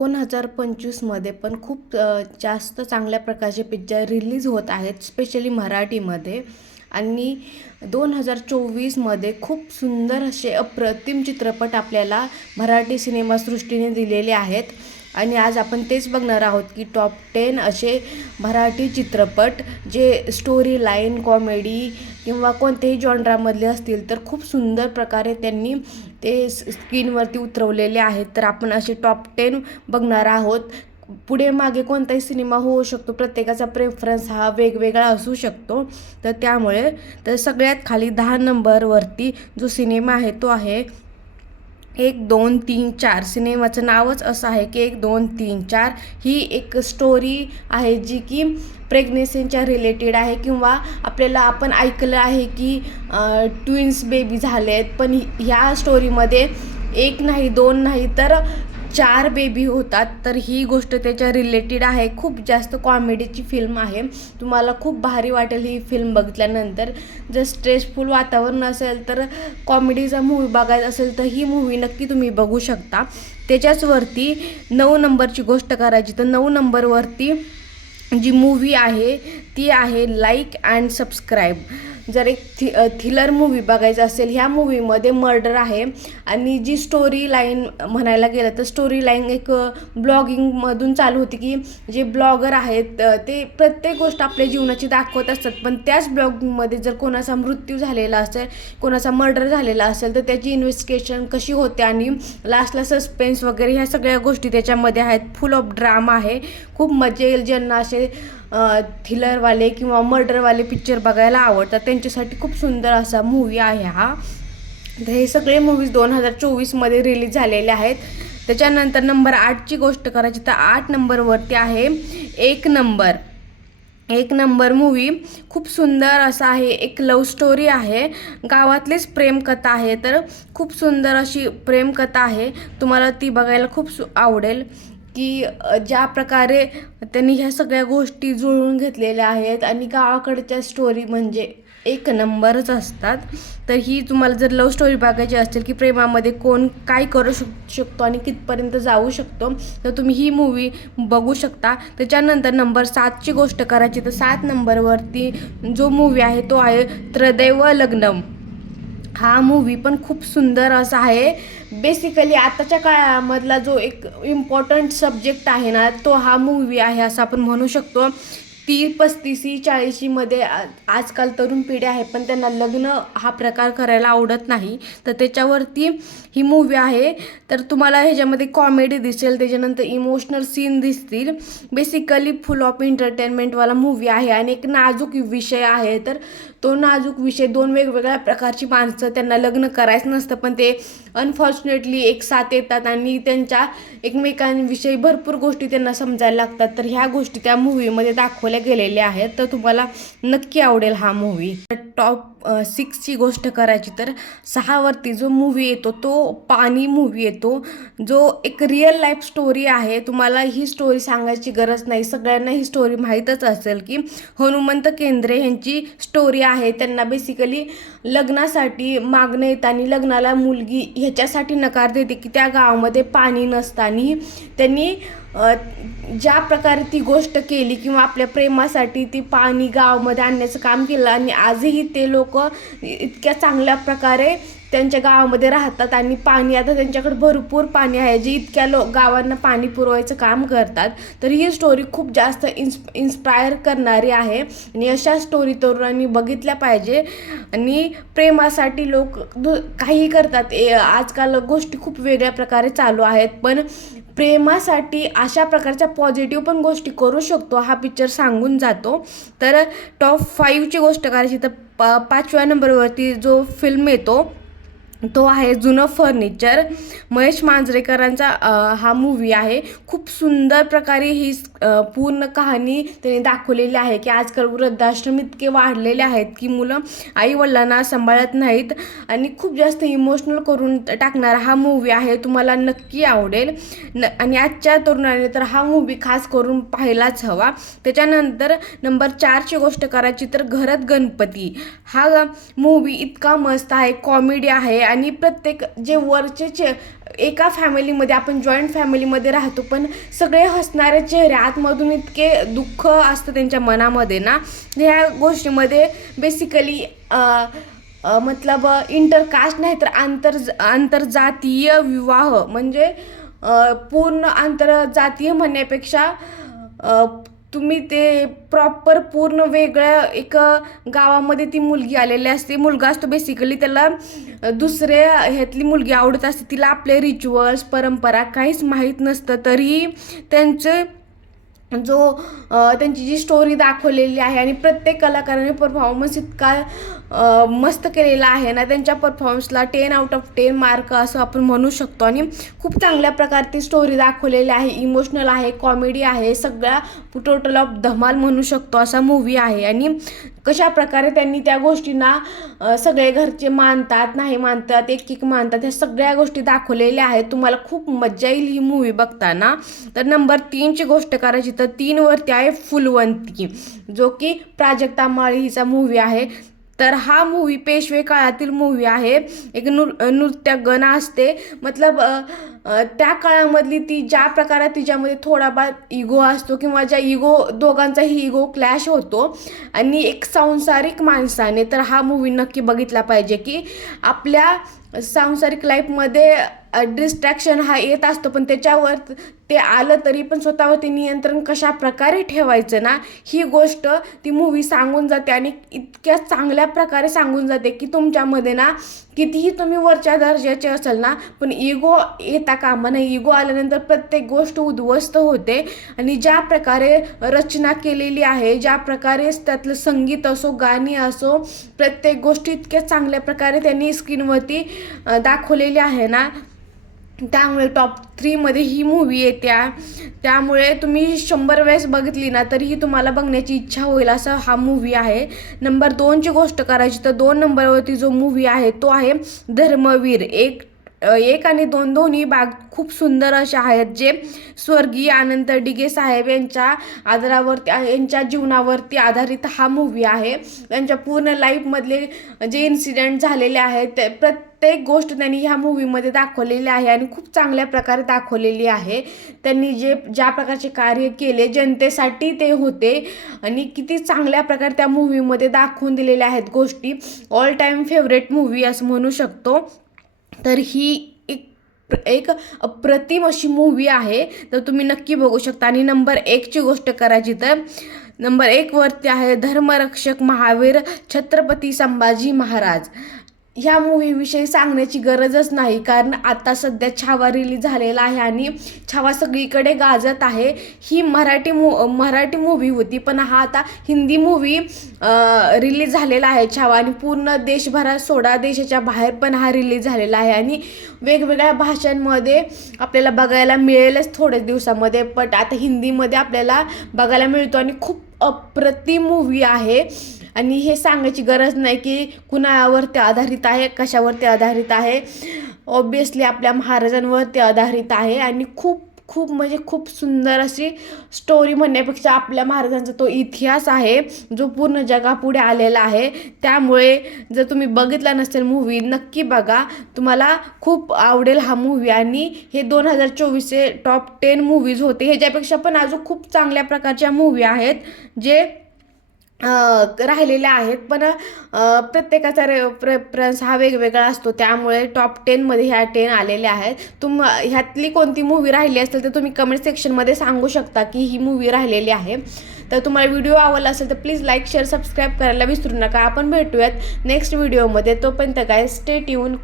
दोन हजार पंचवीसमध्ये पण खूप जास्त चांगल्या प्रकारचे पिक्चर रिलीज होत आहेत स्पेशली मराठीमध्ये. आणि दोन हजार चोवीसमध्ये खूप सुंदर असे अप्रतिम चित्रपट आपल्याला मराठी सिनेमासृष्टीने दिलेले आहेत. आणि आज आपण तेच बघणार आहोत की टॉप टेन असे मराठी चित्रपट जे स्टोरी लाईन कॉमेडी किंवा कोणत्याही जॉनरामधले असतील तर खूप सुंदर प्रकारे त्यांनी ते स्क्रीनवरती उतरवलेले आहेत. तर आपण असे टॉप टेन बघणार आहोत. पुढे मागे कोणताही सिनेमा होऊ शकतो. प्रत्येकाचा प्रेफरन्स हा वेगवेगळा असू शकतो. तर त्यामुळे तर सगळ्यात खाली दहा नंबरवरती जो सिनेमा आहे तो आहे एक दोन तीन चार. सिनेमाचं नावच असं आहे की एक दोन तीन चार ही एक स्टोरी आहे जी की प्रेग्नेन्सीच्या रिलेटेड आहे किंवा आपल्याला आपण ऐकलं आहे की ट्विन्स बेबी झाले आहेत पण ह्या स्टोरीमध्ये एक नाही दोन नाही तर चार बेबी होतात तर ही गोष्ट त्याच्या रिलेटेड आहे. खूप जास्त कॉमेडीची फिल्म आहे. तुम्हाला खूप भारी वाटेल ही फिल्म बघितल्यानंतर. जर स्ट्रेसफुल वातावरण असेल तर कॉमेडीचा मूवी बघायचा असेल तर ही मूवी नक्की तुम्ही बघू शकता. त्याच्याचवरती नऊ नंबरची गोष्ट करायची. तर नऊ नंबरवरती जी मूवी आहे ती आहे लाईक अँड सबस्क्राईब जर एक थि थ्रिलर मूवी बघायचं असेल ह्या मूवीमध्ये मर्डर आहे. आणि जी स्टोरी लाईन म्हणायला गेलं तर स्टोरी लाईन एक ब्लॉगिंगमधून चालू होती की जे ब्लॉगर आहेत ते प्रत्येक गोष्ट आपल्या जीवनाची दाखवत असतात. पण त्याच ब्लॉगिंगमध्ये जर कोणाचा मृत्यू झालेला असेल कोणाचा मर्डर झालेला असेल तर त्याची इन्व्हेस्टिगेशन कशी होते आणि लास्टला सस्पेन्स वगैरे ह्या सगळ्या गोष्टी त्याच्यामध्ये आहेत. फुल ऑफ ड्रामा आहे. खूप मजा येईल ज्यांना असे थ्रिलरवाले किंवा मर्डरवाले पिक्चर बघायला आवडतात. त्यांच्यासाठी खूप सुंदर असा मूवी आहे हा. तर हे सगळे मूवीज दोन हजार चोवीसमध्ये रिलीज झालेले आहेत. त्याच्यानंतर नंबर आठची गोष्ट करायची तर आठ नंबरवरती आहे. एक नंबर एक नंबर मूवी खूप सुंदर असा आहे. एक लव स्टोरी आहे. गावातलीच प्रेमकथा आहे. तर खूप सुंदर अशी प्रेमकथा आहे. तुम्हाला ती बघायला खूप सु आवडेल. की ज्या प्रकारे त्यांनी ह्या सगळ्या गोष्टी जुळवून घेतलेल्या आहेत आणि गावाकडच्या स्टोरी म्हणजे एक नंबरच असतात. तर ही तुम्हाला जर लव स्टोरी बघायची असेल की प्रेमामध्ये कोण काय करू शक शकतो आणि कितपर्यंत जाऊ शकतो तर तुम्ही ही मूवी बघू शकता. त्याच्यानंतर नंबर सातची गोष्ट करायची तर सात नंबरवरती जो मूवी आहे तो आहे त्रदैव लग्नम. हा मूवी पण खूप सुंदर असा आहे. बेसिकली आताच्या काळामधला जो एक इम्पॉर्टंट सब्जेक्ट आहे ना तो हा मूवी आहे असं आपण म्हणू शकतो. ती पस्तीसी चाळीशीमध्ये आजकाल तरुण पिढी आहे पण त्यांना लग्न हा प्रकार करायला आवडत नाही. तर त्याच्यावरती ही मूवी आहे. तर तुम्हाला ह्याच्यामध्ये कॉमेडी दिसेल त्याच्यानंतर इमोशनल सीन दिसतील. बेसिकली फुल ऑफ एंटरटेनमेंटवाला मूवी आहे आणि एक नाजूक विषय आहे. तर तो नाजूक विषय दोन वेगवेगळ्या प्रकारची माणसं त्यांना लग्न करायचं नसतं पण ते अनफॉर्च्युनेटली एक साथ येतात आणि त्यांच्या एकमेकांविषयी भरपूर गोष्टी त्यांना समजायला लागतात. तर ह्या गोष्टी त्या मूवीमध्ये दाखवल्या गेलेले आहेत तर तुम्हाला नक्की आवडेल हा मूवी टॉप सिक्सची गोष्ट करायची तर सहावरती जो मूवी येतो तो पाणी मूवी येतो. जो एक रिअल लाईफ स्टोरी आहे तुम्हाला ही स्टोरी सांगायची गरज नाही. सगळ्यांना ही स्टोरी माहीतच असेल की हनुमंत केंद्रे यांची स्टोरी आहे. त्यांना बेसिकली लग्नासाठी मागणं येताना आणि लग्नाला मुलगी ह्याच्यासाठी नकार देते की त्या गावामध्ये पाणी नसताना त्यांनी ज्या प्रकारे ती गोष्ट केली किंवा आपल्या प्रेमासाठी ती पाणी गावामध्ये आणण्याचं काम केलं आणि आजही ते लोक लोक इतक्या चांगल्या प्रकारे त्यांच्या गावामध्ये राहतात आणि पाणी आता त्यांच्याकडे भरपूर पाणी आहे. जे इतक्या लो गावांना पाणी पुरवायचं काम करतात. तर ही स्टोरी खूप जास्त इन्स इन्स्पायर करणारी आहे. आणि अशा स्टोरी तरुणांनी बघितल्या पाहिजे. आणि प्रेमासाठी लोक काही करतात. ए आजकाल गोष्टी खूप वेगळ्या प्रकारे चालू आहेत. पण प्रेमासाठी अशा प्रकारच्या पॉझिटिव्ह पण गोष्टी करू शकतो हा पिक्चर सांगून जातो. तर टॉप फाईव्हची गोष्ट करायची तर प पाचव्या नंबरवरती जो फिल्म येतो तो आहे जुनं फर्निचर. महेश मांजरेकरांचा हा मूवी आहे. खूप सुंदर प्रकारे ही पूर्ण कहाणी त्याने दाखवलेली आहे की आजकाल वृद्धाश्रम इतके वाढलेले आहेत की मुलं आईवडिलांना सांभाळत नाहीत आणि खूप जास्त इमोशनल करून टाकणारा हा मूवी आहे. तुम्हाला नक्की आवडेल. न आणि आजच्या तरुणाने तर हा मूवी खास करून पाहायलाच हवा. त्याच्यानंतर नंबर चारची गोष्ट करायची तर घरात गणपती. हा मूवी इतका मस्त आहे कॉमेडी आहे आणि प्रत्येक जे वरचे चे एका फॅमिलीमध्ये आपण जॉईंट फॅमिलीमध्ये राहतो पण सगळे हसणारे चेहरे आतमधून इतके दुःख असतं त्यांच्या मनामध्ये ना. ह्या गोष्टीमध्ये बेसिकली मतलब इंटरकास्ट नाही तर आंतर आंतरजातीय विवाह. म्हणजे पूर्ण आंतरजातीय म्हणण्यापेक्षा तुम्ही ते प्रॉपर पूर्ण वेगळ्या एक गावामध्ये ती मुलगी आलेली असते. मुलगा असतो बेसिकली त्याला दुसऱ्या ह्यातली मुलगी आवडत असते. तिला आपले रिच्युअल्स परंपरा काहीच माहीत नसतं. तरीही त्यांचे जो त्यांची जी स्टोरी दाखवलेली आहे आणि प्रत्येक कलाकाराने परफॉर्मन्स इतका मस्त केलेला आहे ना त्यांच्या परफॉर्मन्सला ten out of ten mark असं आपण म्हणू शकतो. आणि खूप चांगल्या प्रकारची स्टोरी दाखवलेली आहे. इमोशनल आहे कॉमेडी आहे सगळ्या टोटल ऑफ धमाल म्हणू शकतो असा मूवी आहे. आणि कशा प्रकारे त्यांनी त्या गोष्टींना सगळे घरचे मानतात नाही मानतात एक एक मानतात ह्या सगळ्या गोष्टी दाखवलेल्या आहेत. तुम्हाला खूप मज्जा येईल ही मूवी बघताना. तर नंबर तीनची गोष्ट करायची तर तीनवरती आहे फुलवंती जो की प्राजक्ता माळी हिचा मूवी आहे. तर हा मूवी पेशवे काळातील मूवी आहे. एक नृ नृत्यगण असते. मतलब त्या काळामधली ती ज्या प्रकारात तिच्यामध्ये थोडाफार इगो असतो किंवा ज्या इगो दोघांचाही इगो क्लॅश होतो आणि एक सांसारिक माणसाने तर हा मूवी नक्की बघितला पाहिजे की आपल्या सांसारिक लाईफमध्ये डिस्ट्रॅक्शन हा येत असतो. पण त्याच्यावर ते आलं तरी पण स्वतःवरती नियंत्रण कशा प्रकारे ठेवायचं ना ही गोष्ट ती मूवी सांगून जाते आणि इतक्या चांगल्या प्रकारे सांगून जाते की तुमच्यामध्ये ना कितीही तुम्ही वरच्या दर्जाचे असाल ना पण इगो येता कामा नाही इगो आल्यानंतर प्रत्येक गोष्ट उद्ध्वस्त होते आणि ज्या प्रकारे रचना केलेली आहे ज्या प्रकारे त्यातलं संगीत असो गाणी असो प्रत्येक गोष्टी इतक्या चांगल्या प्रकारे त्यांनी स्क्रीनवरती दाखवलेली आहे ना त्यामुळे टॉप थ्रीमध्ये ही मूवी येत्या त्यामुळे तुम्ही शंभर वेळेस बघितली ना तरीही तुम्हाला बघण्याची इच्छा होईल असा हा मूवी आहे. नंबर दोनची गोष्ट करायची तर दोन नंबरवरती जो मूवी आहे तो आहे धर्मवीर. एक एक आणि दोन दोन्ही बाग खूप सुंदर असे आहेत जे स्वर्गीय आनंद डिगे साहेब यांच्या आधारावरती यांच्या जीवनावरती आधारित हा मूव्ही आहे. त्यांच्या पूर्ण लाईफमधले जे इन्सिडेंट झालेले आहेत ते प्रत्येक गोष्ट त्यांनी ह्या मूवीमध्ये दाखवलेली आहे आणि खूप चांगल्या प्रकारे दाखवलेली आहे. त्यांनी जे ज्या प्रकारचे कार्य केले जनतेसाठी ते होते आणि किती चांगल्या प्रकारे त्या मूवीमध्ये दाखवून दिलेल्या आहेत गोष्टी. ऑल टाईम फेवरेट मूवी असं म्हणू शकतो. तर ही एक एक अप्रतिम अशी मूवी आहे. तर तुम्ही नक्की बघू शकता. आणि नंबर एकची गोष्ट करायची तर नंबर एकवरती आहे धर्मरक्षक महावीर छत्रपती संभाजी महाराज. ह्या मूवीविषयी सांगण्याची गरजच नाही. कारण आता सध्या छावा रिलीज झालेला आहे आणि छावा सगळीकडे गाजत आहे. ही मराठी मू मराठी मूवी होती पण हा आता हिंदी मूवी रिलीज झालेला आहे छावा. आणि पूर्ण देशभरात सोडा देशाच्या बाहेर पण हा रिलीज झालेला आहे. आणि वेगवेगळ्या भाषांमध्ये आपल्याला बघायला मिळेलच थोड्याच दिवसामध्ये बट आता हिंदीमध्ये आपल्याला बघायला मिळतो आणि खूप अप्रतिम मूवी आहे. आणि हे सांगायची गरज नाही की कुणावरती आधारित आहे कशावरती आधारित आहे. ऑब्विसली आपल्या महाराजांवरती आधारित आहे आणि खूप खूप म्हणजे खूप सुंदर अशी स्टोरी म्हणण्यापेक्षा आपल्या महाराजांचा तो इतिहास आहे जो पूर्ण जगापुढे आलेला आहे. त्यामुळे जर तुम्ही बघितला नसेल मूवी नक्की बघा. तुम्हाला खूप आवडेल हा मूवी आणि हे दोन हजार चोवीसचे टॉप टेन मूवीज होते. ह्याच्यापेक्षा पण अजून खूप चांगल्या प्रकारच्या मूवी आहेत जे राहिलेल्या आहेत. पण प्रत्येकाचा रे प्रेफरन्स हा वेगवेगळा असतो. त्यामुळे टॉप टेनमध्ये ह्या टेन आलेल्या आहेत. तुम ह्यातली कोणती मूवी राहिली असेल तर तुम्ही कमेंट सेक्शनमध्ये सांगू शकता की ही मूवी राहिलेली आहे. तर तुम्हाला व्हिडिओ आवडला असेल तर प्लीज लाईक शेअर सबस्क्राईब करायला विसरू नका. आपण भेटूयात नेक्स्ट व्हिडिओमध्ये तोपर्यंत काय स्टेट येऊन